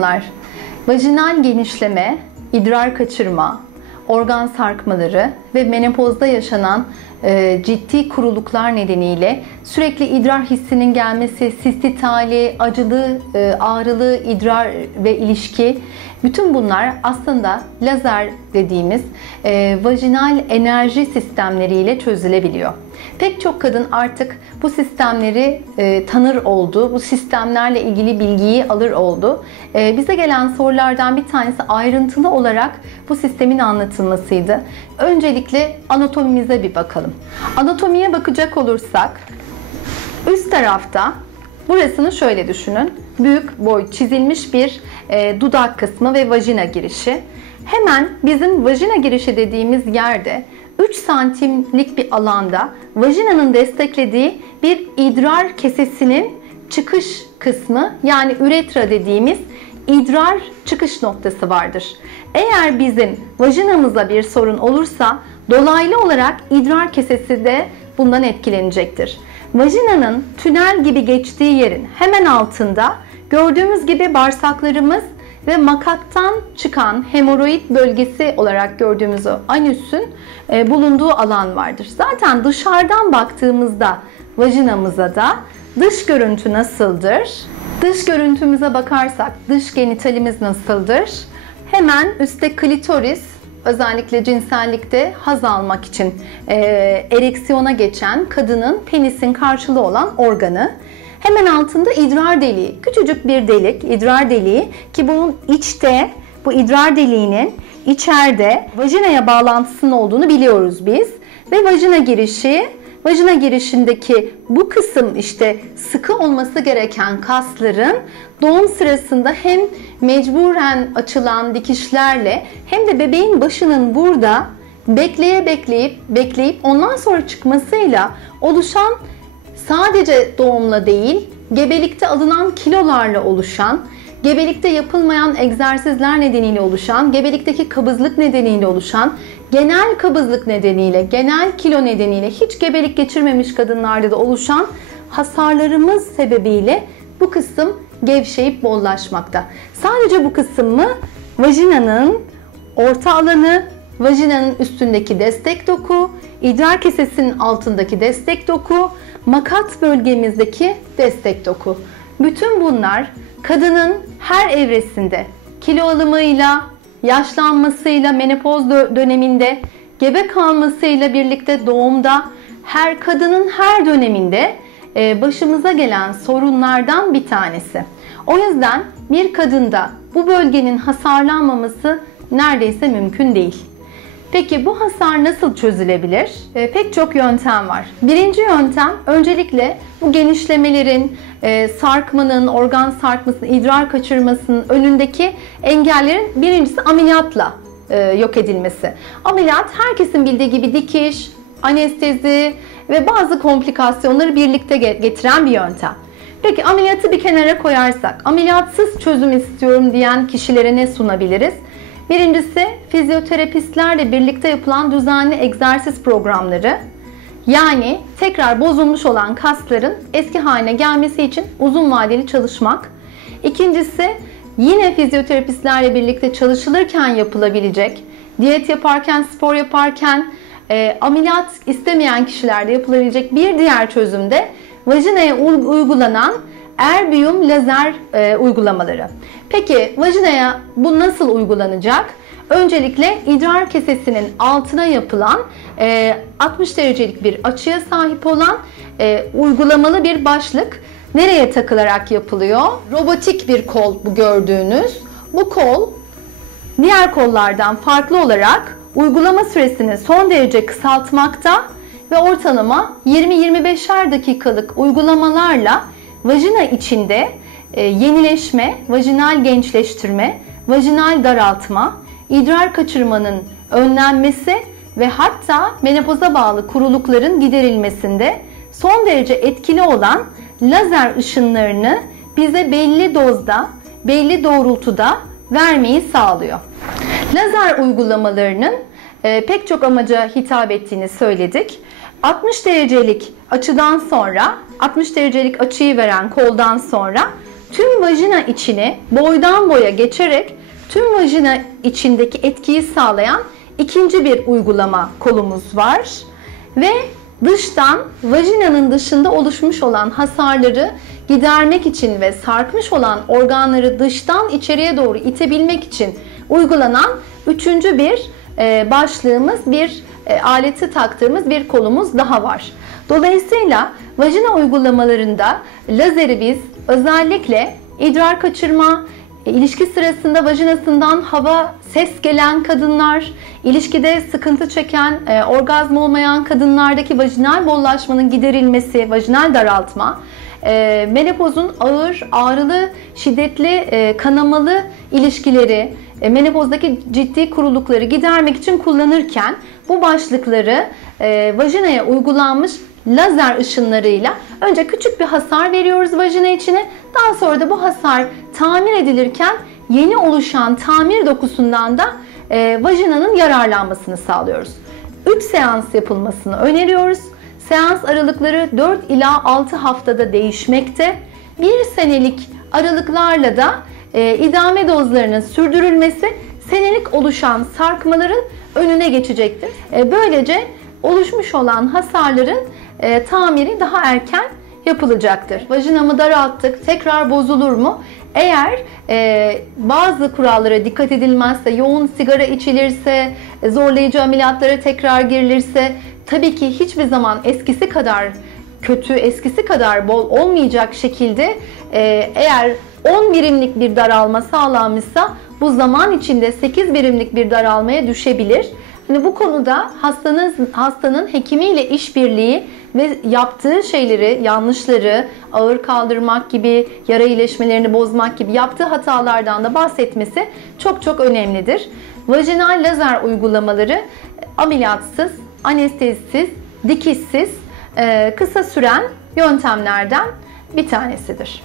kadınlar, vajinal genişleme, idrar kaçırma, organ sarkmaları ve menopozda yaşanan ciddi kuruluklar nedeniyle sürekli idrar hissinin gelmesi, sistit hali, acılı, ağrılı idrar ve ilişki, bütün bunlar aslında lazer dediğimiz vajinal enerji sistemleriyle çözülebiliyor. Pek çok kadın artık bu sistemleri tanır oldu, bu sistemlerle ilgili bilgiyi alır oldu. Bize gelen sorulardan bir tanesi ayrıntılı olarak bu sistemin anlatılmasıydı. Öncelikle anatomimize bir bakalım. Anatomiye bakacak olursak, üst tarafta burasını şöyle düşünün. Büyük boy çizilmiş bir dudak kısmı ve vajina girişi. Hemen bizim vajina girişi dediğimiz yerde 3 santimlik bir alanda vajinanın desteklediği bir idrar kesesinin çıkış kısmı, yani üretra dediğimiz idrar çıkış noktası vardır. Eğer bizim vajinamıza bir sorun olursa dolaylı olarak idrar kesesi de bundan etkilenecektir. Vajinanın tünel gibi geçtiği yerin hemen altında gördüğümüz gibi bağırsaklarımız ve makattan çıkan hemoroid bölgesi olarak gördüğümüz o anüsün bulunduğu alan vardır. Zaten dışarıdan baktığımızda vajinamıza da dış görüntü nasıldır? Dış görüntümüze bakarsak dış genitalimiz nasıldır? Hemen üstte klitoris, özellikle cinsellikte haz almak için ereksiyona geçen kadının penisin karşılığı olan organı. Hemen altında idrar deliği, küçücük bir delik, idrar deliği ki bunun içte, bu idrar deliğinin içeride vajinaya bağlantısının olduğunu biliyoruz biz. Ve vajina girişi, vajina girişindeki bu kısım işte sıkı olması gereken kasların doğum sırasında hem mecburen açılan dikişlerle hem de bebeğin başının burada bekleyip ondan sonra çıkmasıyla oluşan, sadece doğumla değil, gebelikte alınan kilolarla oluşan, gebelikte yapılmayan egzersizler nedeniyle oluşan, gebelikteki kabızlık nedeniyle oluşan, genel kabızlık nedeniyle, genel kilo nedeniyle hiç gebelik geçirmemiş kadınlarda da oluşan hasarlarımız sebebiyle bu kısım gevşeyip bollaşmakta. Sadece bu kısım mı? Vajinanın orta alanı, vajinanın üstündeki destek doku, idrar kesesinin altındaki destek doku, makat bölgemizdeki destek doku. Bütün bunlar kadının her evresinde, kilo alımıyla, yaşlanmasıyla, menopoz döneminde, gebe kalmasıyla birlikte doğumda, kadının her döneminde başımıza gelen sorunlardan bir tanesi. O yüzden bir kadında bu bölgenin hasarlanmaması neredeyse mümkün değil. Peki bu hasar nasıl çözülebilir? Pek çok yöntem var. Birinci yöntem, öncelikle bu genişlemelerin, sarkmanın, organ sarkmasının, idrar kaçırmasının önündeki engellerin birincisi ameliyatla yok edilmesi. Ameliyat, herkesin bildiği gibi dikiş, anestezi ve bazı komplikasyonları birlikte getiren bir yöntem. Peki ameliyatı bir kenara koyarsak, ameliyatsız çözüm istiyorum diyen kişilere ne sunabiliriz? Birincisi, fizyoterapistlerle birlikte yapılan düzenli egzersiz programları. Yani tekrar bozulmuş olan kasların eski haline gelmesi için uzun vadeli çalışmak. İkincisi, yine fizyoterapistlerle birlikte çalışılırken yapılabilecek, diyet yaparken, spor yaparken, ameliyat istemeyen kişilerde yapılabilecek bir diğer çözüm de vajinaya uygulanan Erbium lazer uygulamaları. Peki vajinaya bu nasıl uygulanacak? Öncelikle idrar kesesinin altına yapılan 60 derecelik bir açıya sahip olan uygulamalı bir başlık nereye takılarak yapılıyor? Robotik bir kol bu gördüğünüz. Bu kol diğer kollardan farklı olarak uygulama süresini son derece kısaltmakta ve ortalama 20-25'er dakikalık uygulamalarla vajina içinde yenileşme, vajinal gençleştirme, vajinal daraltma, idrar kaçırmanın önlenmesi ve hatta menopoza bağlı kurulukların giderilmesinde son derece etkili olan lazer ışınlarını bize belli dozda, belli doğrultuda vermeyi sağlıyor. Lazer uygulamalarının pek çok amaca hitap ettiğini söyledik. 60 derecelik açıdan sonra, 60 derecelik açıyı veren koldan sonra tüm vajina içini boydan boya geçerek tüm vajina içindeki etkiyi sağlayan ikinci bir uygulama kolumuz var. Ve dıştan, vajinanın dışında oluşmuş olan hasarları gidermek için ve sarkmış olan organları dıştan içeriye doğru itebilmek için uygulanan üçüncü bir başlığımız, bir aleti taktığımız bir kolumuz daha var. Dolayısıyla vajina uygulamalarında lazeri biz özellikle idrar kaçırma, ilişki sırasında vajinasından hava, ses gelen kadınlar, ilişkide sıkıntı çeken, orgazm olmayan kadınlardaki vajinal bollaşmanın giderilmesi, vajinal daraltma, menopozun ağır, ağrılı, şiddetli, kanamalı ilişkileri, menopozdaki ciddi kurulukları gidermek için kullanırken bu başlıkları vajinaya uygulanmış lazer ışınlarıyla önce küçük bir hasar veriyoruz vajina içine. Daha sonra da bu hasar tamir edilirken yeni oluşan tamir dokusundan da vajinanın yararlanmasını sağlıyoruz. 3 seans yapılmasını öneriyoruz. Seans aralıkları 4 ila 6 haftada değişmekte. 1 senelik aralıklarla da idame dozlarının sürdürülmesi senelik oluşan sarkmaların önüne geçecektir. Böylece oluşmuş olan hasarların tamiri daha erken yapılacaktır. Vajinamı daralttık, tekrar bozulur mu? Eğer bazı kurallara dikkat edilmezse, yoğun sigara içilirse, zorlayıcı ameliyatlara tekrar girilirse, tabii ki hiçbir zaman eskisi kadar kötü, eskisi kadar bol olmayacak şekilde eğer 10 birimlik bir daralma sağlanmışsa bu zaman içinde 8 birimlik bir daralmaya düşebilir. Hani bu konuda hastanın hekimiyle işbirliği ve yaptığı şeyleri, yanlışları, ağır kaldırmak gibi, yara iyileşmelerini bozmak gibi yaptığı hatalardan da bahsetmesi çok çok önemlidir. Vajinal lazer uygulamaları ameliyatsız, anestezisiz, dikişsiz, kısa süren yöntemlerden bir tanesidir.